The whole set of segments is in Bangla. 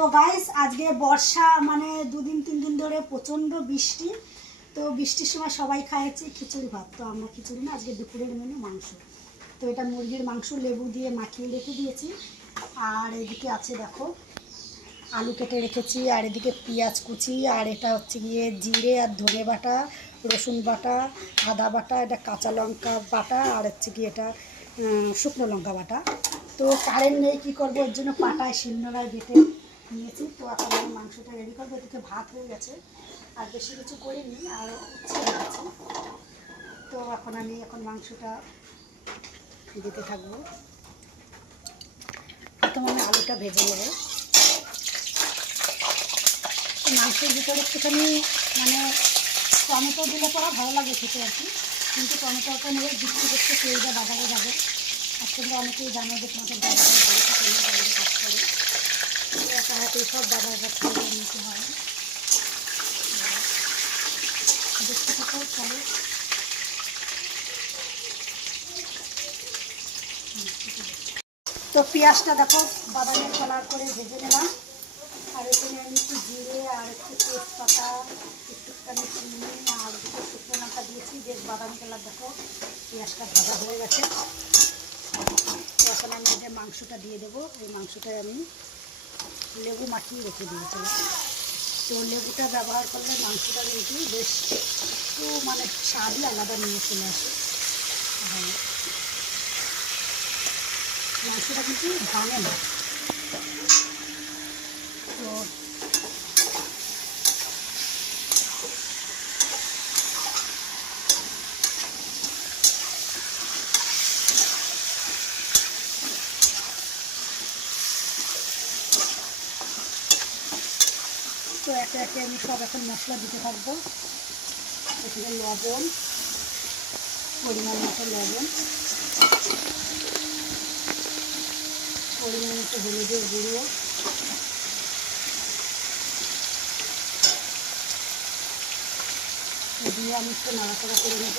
তো গাইস আজকে বর্ষা মানে 2-3 দিন ধরে প্রচণ্ড বৃষ্টি। তো বৃষ্টির সময় সবাই খাইছে খিচুড়ি ভাত। তো আমরা খিচুড়ি না, আজকে দুপুরের মেনু মাংস। তো এটা মুরগির মাংস লেবু দিয়ে মাখিয়ে রেখে দিয়েছি। আর এদিকে আছে দেখো আলু কেটে রেখেছি, আর এদিকে পেঁয়াজ কুচি, আর এটা হচ্ছে গিয়ে জিরে আর ধনে বাটা, রসুন বাটা, আদা বাটা, এটা কাঁচা লঙ্কা বাটা, আর হচ্ছে কি এটা শুকনো লঙ্কা বাটা। তো কারেন্ট নেই, কী করবো, এর জন্য পাটায় শিলনোড়ায় বেটে নিয়েছি। তো এখন আমি মাংসটা রেডি করবো। এদিকে ভাত হয়ে গেছে, আর বেশি কিছু করিনি, আর ছেড়ে গেছে। তো এখন মাংসটা দিতে থাকবো। প্রথমে আমি আলুটা ভেজে নেবো। মাংসের ভিতরে একটুখানি মানে টমেটো দিলে পরে ভালো লাগে খেতে আর কি, কিন্তু টমেটোটা নিয়ে বিক্রি করতে কেউটা বাজারে যাবে। আসলে অনেকেই জানে যে তোমাদের বাজারে বাড়িতে কাজ করে, একা হাতেই সব বাজারঘাট করে নিতে হয়। দেখতে থাকো চলো। তো পেঁয়াজটা দেখো বাদামের কালার করে ভেজে নিলাম। আর এখানে আমি একটু জিরে আর একটু তেজপাতা, একটুখানি চিনি আর দুটো শুকনো লঙ্কা দিয়েছি। বেশ বাদামি কালার দেখো পেঁয়াজটা ভাজা হয়ে গেছে। তো এখন আমি যে মাংসটা দিয়ে দেবো। এই মাংসটায় আমি লেবু মাখিয়ে রেখে দিয়েছিলাম। তো লেবুটা ব্যবহার করলে মাংসটা কিন্তু বেশ একটু মানে স্বাদই আলাদা নিয়ে চলে আসে। হ্যাঁ, মাংসটা কিন্তু ভাঙে না। তো তো একে একে আমি সব এখন মশলা দিতে থাকবো। এখানে লবণ, পরিমাণ মতো লবণ, পরিমাণ মতো হলুদের গুঁড়ো, দিয়ে আমি একটু নাড়াচাড়া করে নেব।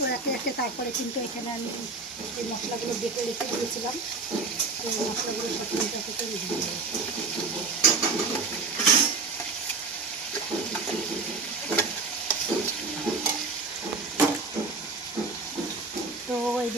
তো একে একে তারপরে কিন্তু এখানে আমি এই মশলাগুলো বেটে রেখে দিয়েছিলাম। তো মশলাগুলো সব কিন্তু একে করে দিয়ে দেবো।